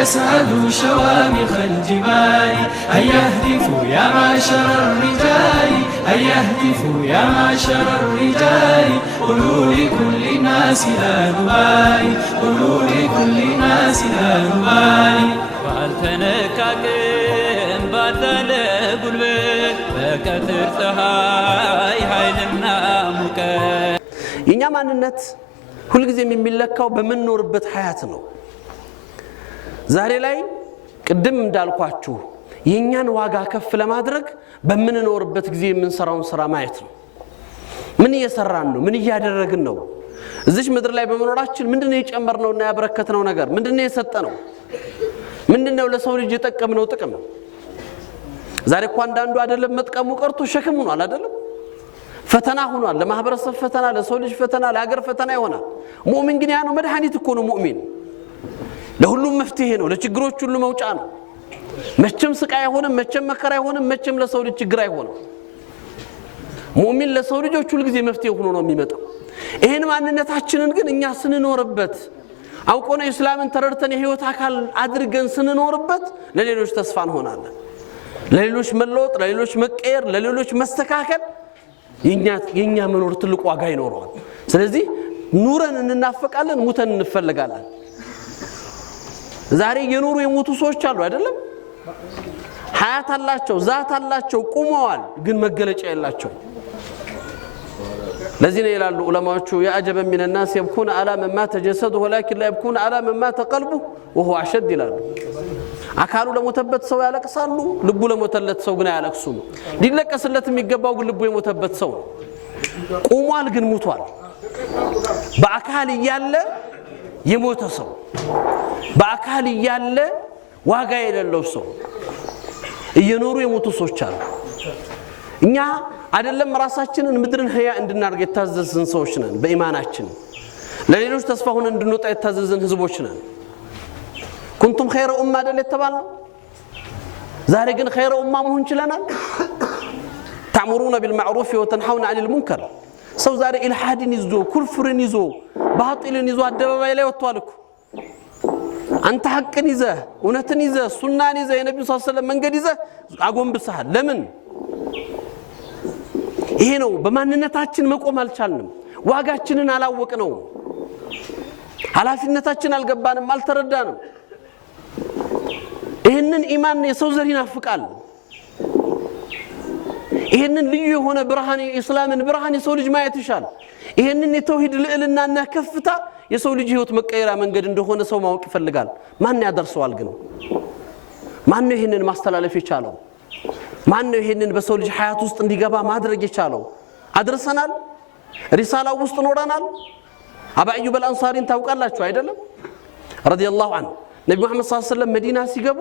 يسعدوا شوامخ الجبال أن يهتفوا يا معشر الرجال أن يهتفوا يا معشر الرجال قولوا لكل الناس لا نبالي قولوا لكل الناس لا نبالي والتنكاكم باتل قلبك بكثر تهاي هايلنا مكان የኛ ማንነት ሁሉ ጊዜ የሚለካው በመኖርበት ሐያት ነው ዛሬ ላይ ቅድም እንዳልኳችሁ የኛን ዋጋ ከፍ ለማድረግ በመንኖርበት ጊዜ የምንሰራውን ስራ ማየት ነው ምን እየሰራን ነው ምን እያደረግን ነው እዚህ ምድር ላይ በመኖራችን ምንድነው የጨመርነውና ያበረከትነው ነገር ምንድነው የሰጠነው ምንድነው ለሰው ልጅ የጠቀምነው ጥቅም ዛሬ እኮ አንዳንዱ አይደለም መጥቀሙ ቀርቶ ሸክም ሆኗል አይደለም ፈተና ሆኗል ለማህበረሰብ ፈተና ለሰው ልጅ ፈተና ለሀገር ፈተና ይሆናል ሙእሚን ግን ያ ነው መድኃኒት እኮ ነው ሙእሚን ለሁሉም መፍትሄ ነው ለችግሮች ሁሉ መውጫ ነው መቼም ስቃይ አይሆንም መቼም መከራ አይሆንም መቼም ለሰው ልጅ ችግር አይሆንም ሙእሚን ለሰው ልጆች ሁሉ ጊዜ መፍትሄ ሆኖ ነው የሚመጣው ይሄን ማንነታችንን ግን እኛ ስንኖርበት አውቆነ እስላምን ተረድተን የህይወት አካል አድርገን ስንኖርበት ለሌሎች ተስፋ እንሆናለን ለሌሎች መለወጥ ለሌሎች መቀየር ለሌሎች መስተካከል የኛ መኖር ትልቅ ዋጋ ይኖረዋል ስለዚህ ኑረን እንናፈቃለን ሙተን እንፈልጋለን ዛሬ የኖሩ የሞቱ ሰዎች አሉ አይደለም ሐያት አላቸው ዛት አላቸው ቁመዋል ግን መገለጫ የላቸው ለዚህ ነው ይላሉ ዑለማዎቹ ያአጀበ من الناس يبكون على من مات جسده ولكن لا يبكون على من مات قلبه وهو اشد ይላሉ አካሉ ለሞተበት ሰው ያለቅሳሉ ልቡ ለሞተለት ሰው ግን ያለቅሱም ሊለቀስለት የሚገባው ግን ልቡ የሞተበት ሰው ቁሟል ግን ሞቷል በአካል ያለ የሞተ ሰው በአካል ያለ ዋጋ የሌለው ሰው እየኖሩ የሞቱ ሰዎች አሉ እኛ አይደለም ራሳችንን ምድርን ህያ እንድናርግ የታዘዝን ሰዎች ነን በኢማናችን ለሌሎች ተስፋ ሆነን እንድንወጣ የታዘዝን ህዝቦች ነን كنتم خير امه አይደል የተባለው ዛሬ ግን خير امه መሆን ይችላል تعمرون بالمعروف وتنحون عن المنكر ሰው ዛሬ ኢልሃድን ይዞ ኩፍርን ይዞ ባጢልን ይዞ አደባባይ ላይ ወጥቷል እኮ አንተ ሐቅን ይዘህ እውነትን ይዘህ ሱናን ይዘህ የነብዩ ሰለላሁ ዐለይሂ ወሰለም መንገድ ይዘህ አጎንብሰሃል ለምን ይሄ ነው በማንነታችን መቆም አልቻልንም ዋጋችንን አላወቅነው ሐላፊነታችን አልገባንም አልተረዳንም ይሄንን ኢማን የሰው ዘር ይናፍቃል ይሄንን ልዩ የሆነ ብርሃን የእስላምን ብርሃን የሰው ልጅ ማየት ይሻል ይሄንን የተውሂድ ልዕልናና ከፍታ የሰው ልጅ ህይወት መቀየራ መንገድ እንደሆነ ሰው ማወቅ ይፈልጋል ማን ያደርሰዋል ግን ማን ነው ይሄንን ማስተላለፍ የቻለው ማን ነው ይሄንን በሰው ልጅ ሐያት ውስጥ እንዲገባ ማድረግ የቻለው አድርሰናል ሪሳላው ውስጥ ኖረናል አባ አዩብ አልአንሳሪን ታውቃላችሁ አይደለም ረዲየላሁ ዐንሁ ነብዩ መሐመድ ሰለላሁ ዐለይሂ ወሰለም መዲና ሲገቡ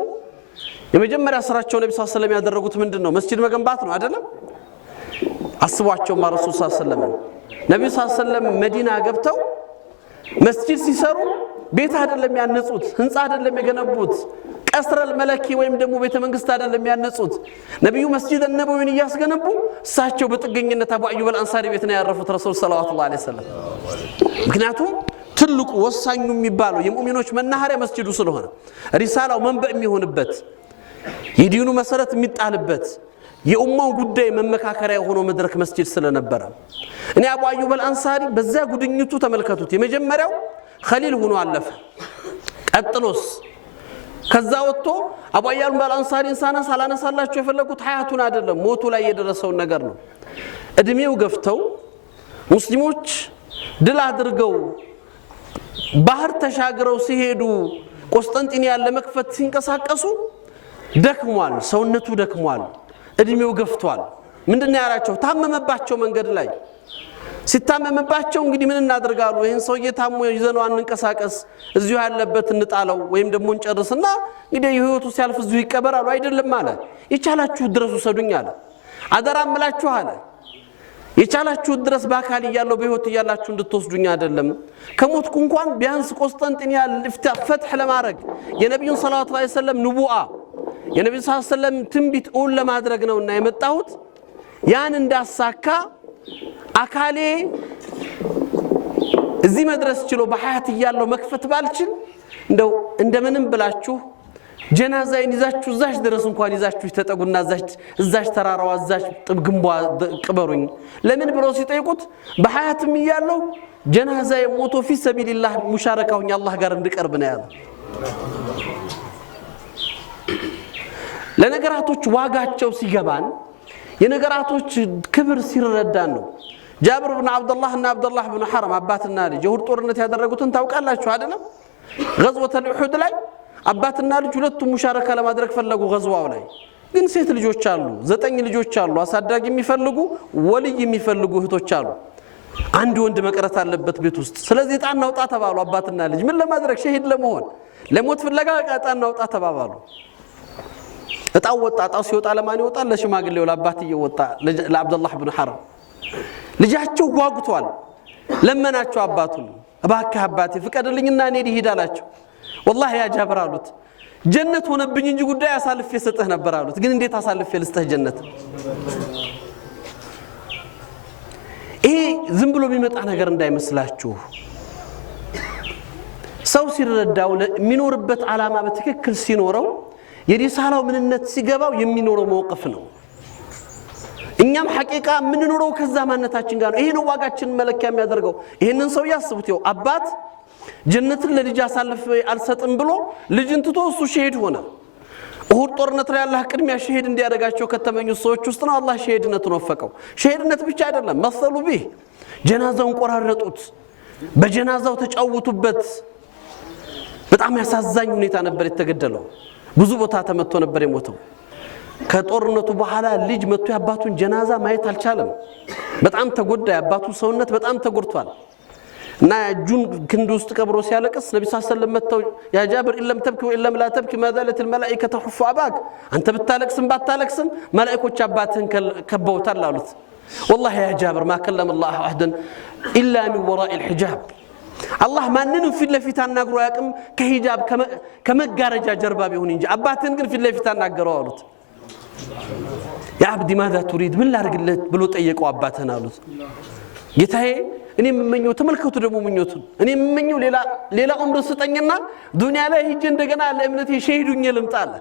የመጀመሪያ ስራቸው ነብዩ ሰለላሁ ዐለይሂ ወሰለም ያደረጉት ምንድነው መስጂድ መገንባት ነው አይደለም አስቧቸው ረሱል ሰለላሁ ዐለይሂ ወሰለም ነብዩ ሰለላሁ ዐለይሂ ወሰለም መዲና ገብተው መስጂድ ሲሰሩ ቤት አይደለም ያነጹት ህንጻ አይደለም የገነቡት ቀስረል መለኪ ወይም ደግሞ ቤተ መንግስት አይደለም ያነጹት ነብዩ መስጂድ ነብዩን ያስገነቡ እሳቸው በጥገኝነት አቡ አዩብ አልአንሳሪ ቤት ነው ያረፉት ረሱል ሰለላሁ ዐለይሂ ወሰለም ምክንያቱም ትልቁ ወሳኙ የሚባለው የሙእሚኖች መናኸሪያ መስጂዱ ስለሆነ ሪሳላው መንበእ የሚሆንበት የዲኑ መሰረት የሚጣልበት የኡማው ጉዳይ መመካከሪያ ሆኖ መድረክ መስጂድ ስለነበረ እኔ አቡ አዩብ አልአንሳሪ በዛ ጉድኝቱ ተመልከቱት የመጀመሪያው ኸሊል ሆኖ አለፈ ቀጥሎስ ከዛ ወጥቶ አቡ አዩብ አልአንሳሪን ሳላነሳላችሁ የፈለኩት ሐያቱን አይደለም ሞቱ ላይ የደረሰው ነገር ነው እድሜው ገፍተው ሙስሊሞች ድል አድርገው ባህር ተሻግረው ሲሄዱ ቆስጠንጢንያን ለመክፈት ሲንቀሳቀሱ ደክሟል ሰውነቱ ደክሟል እድሜው ገፍቷል ምንድነው ያላቸው ታመመባቸው መንገድ ላይ ሲታመመባቸው እንግዲህ ምን እናደርጋሉ ይሄን ሰውዬ ታሞ ይዘነው አንንቀሳቀስ እዚሁ ያለበት እንጣለው ወይም ደግሞ እንጨርስና እንግዲህ የህይወቱ ሲያልፍ እዚሁ ይቀበራሉ አይደለም አለ የቻላችሁ ድረሱ ሰዱኝ አለ አደራምላችሁ አለ የቻላችሁ ድረስ በአካል ይያለው በህይወት ይያላችሁ እንድትወስዱኝ አይደለም ከሞትኩ እንኳን ቢያንስ ቆስጠንጢንያ ፈትህ ለማድረግ የነብዩ ሰለላሁ ዐለይሂ ወሰለም ንቡአ የነብዩ ሰለላሁ ዐለይሂ ወሰለም ትንቢት ኡል ለማድረግ ነውና የመጣሁት ያን እንዳሳካ አካሌ እዚህ መድረስ ችሎ በሐያት ይያለው መክፈት ባልችል እንደው እንደምንም ብላችሁ ጀናዛዬን ይዛችሁ እዛች ድረስ እንኳን ይዛችሁ ተጠጉና እዛች ተራራዋ እዛች ጥብግንቧ ቅበሩኝ ለምን ብለው ሲጠይቁት በሐያትም ይያለው ጀናዛዬ ሞቶ في سبيل الله ሙሻረካውኝ አላህ ጋር እንድቀርብ ነው ያለው ለነገራቶች ዋጋቸው ሲገባን የነገራቶች ክብር ሲረዳን ነው ጃብር ኢብኑ አብዱላህ እና አብዱላህ ኢብኑ ሐረም አባትና ልጅ የሁድ ጦርነት ያደረጉትን ታውቃላችሁ አይደለም غزوة الأحد ላይ አባትና ልጅ ሁለቱም ሙሻረካ ለማድረግ ፈለጉ غزዋው ላይ ግን ሴት ልጆች አሉ 9 ልጆች አሉ አሳዳጊ የሚፈልጉ ወልይ የሚፈልጉ እህቶች አሉ አንድ ወንድ መቅረት አለበት ቤት ውስጥ ስለዚህ ጣና ወጣ ተባሉ አባትና ልጅ ምን ለማድረግ ሸሂድ ለመሆን ለሞት ፍለጋ ጣና ወጣ ተባባሉ እጣው ወጣ ጣው ሲወጣ ለማን ይወጣ ለሽማግሌው ለአባትየው ወጣ ለአብዱላህ ኢብኑ ሐረም ልጃቸው ጓጉቷል ለመናቸው አባቱን እባክህ አባቴ ፍቀድልኝና እኔ ልሂድ አላቸው والله يا جابر አሉት ጀነት ሆነብኝ እንጂ ጉዳይ አሳልፌ ሰጠህ ነበር አሉት ግን እንዴት አሳልፌ ልስጥህ ጀነት ይሄ ዝም ብሎ የሚመጣ ነገር እንዳይመስላችሁ ሰው ሲረዳው የሚኖርበት ዓላማ በትክክል ሲኖረው የሪሳላው ምንነት ሲገባው የሚኖረው መውቀፍ ነው እኛም ሐቂቃ ምን ኖረው ከዛ ማንነታችን ጋር ነው ይሄ ነው ዋጋችን መለኪያ የሚያደርገው ይሄንን ሰው ያስቡት ይው አባት ጀነትን ለልጅ አሳልፈ አልሰጥም ብሎ ልጅን ትቶ እሱ ሸሂድ ሆነ እሁድ ጦርነት ላይ አላህ ቅድሚያ ሸሂድ እንዲያደርጋቸው ከተመኙ ሰዎች ውስጥ ነው አላህ ሸሂድነቱን ወፈቀው ሸሂድነት ብቻ አይደለም መሰሉ ቢህ ጀናዛውን ቆራረጡት በጀናዛው ተጫውቱበት በጣም ያሳዛኝ ሁኔታ ነበር የተገደለው ብዙ ቦታ ተመቶ ነበር የሞተው ከጦርነቱ በኋላ ልጅ መጥቶ ያባቱን ጀናዛ ማየት አልቻለም በጣም ተጎዳ ያባቱ ሰውነት በጣም ተጎድቷል እና እጁን ክንዱ ውስጥ ቀብሮ ሲያለቅስ ነብዩ ሰለላሁ ዐለይሂ ወሰለም መተው ያ ጃብር ኢለም ተብኪ ወኢለም ላ ተብኪ ማዛለት الملائكه تحف اباك አንተ ብታለቅስም ባታለቅስም መላእክቶች አባትህን ከበውታል አሉት والله يا جابر ما كلم الله احدا الا من وراء الحجاب الله ማንንም ፊት ለፊት አናግሮ ያቅም ከሂጃብ ከመጋረጃ ጀርባ ቢሆን እንጂ አባትህን ግን ፊት ለፊት አናገረው አሉት يا عبدي ماذا تريد من لا رجل ብሎ ጠየቀው አባትህን አሉት ጌታዬ እኔ ምመኘው ተመልከቱ ደግሞ ምኞቱን እኔ ምመኘው ሌላ ዑምር ስጠኝና ዱንያ ላይ ሂጅ እንደገና ለእምነቴ ሸሂዱኝ ልምጣለ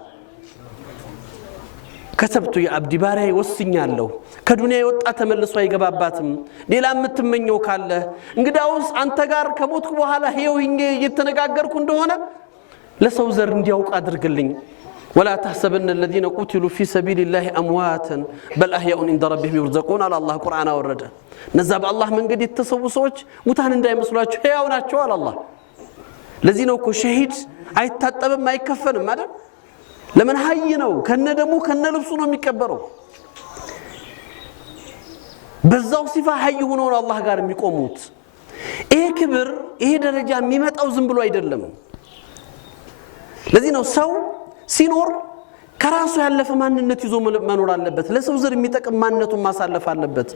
ከሰብቱ የአብዲ ባሪያዬ ወስኛለሁ ከዱንያ የወጣ ተመልሶ አይገባባትም ሌላ የምትመኘው ካለ እንግዳውስ አንተ ጋር ከሞትኩ በኋላ ሄውኝ እየተነጋገርኩ እንደሆነ ለሰው ዘር እንዲያውቅ አድርግልኝ ولا تحسبن الذين قتلوا في سبيل الله امواتا بل احياء عند ربهم يرزقون على الله قرآن اورده نزاب الله من قد يتسووا ሰዎች ሙታን እንዳይመስሏቸው ሕያው ናቸው አለ አላህ ለዚህ ነው እኮ ሸሂድ አይታጠብም አይከፈንም አይደል ለምን ሀይ ነው ከነደሙ ከነልብሱ ነው የሚቀበረው በዛው ሲፋ ሀይ ሆኖ ነው አላህ ጋር የሚቆሙት ይሄ ክብር ይሄ ደረጃ የሚመጣው ዝም ብሎ አይደለም ለዚህ ነው ሰው ሲኖር ከራሱ ያለፈ ማንነት ይዞ መኖር አለበት ለሰው ዘር የሚጠቅም ማንነቱን ማሳለፍ አለበት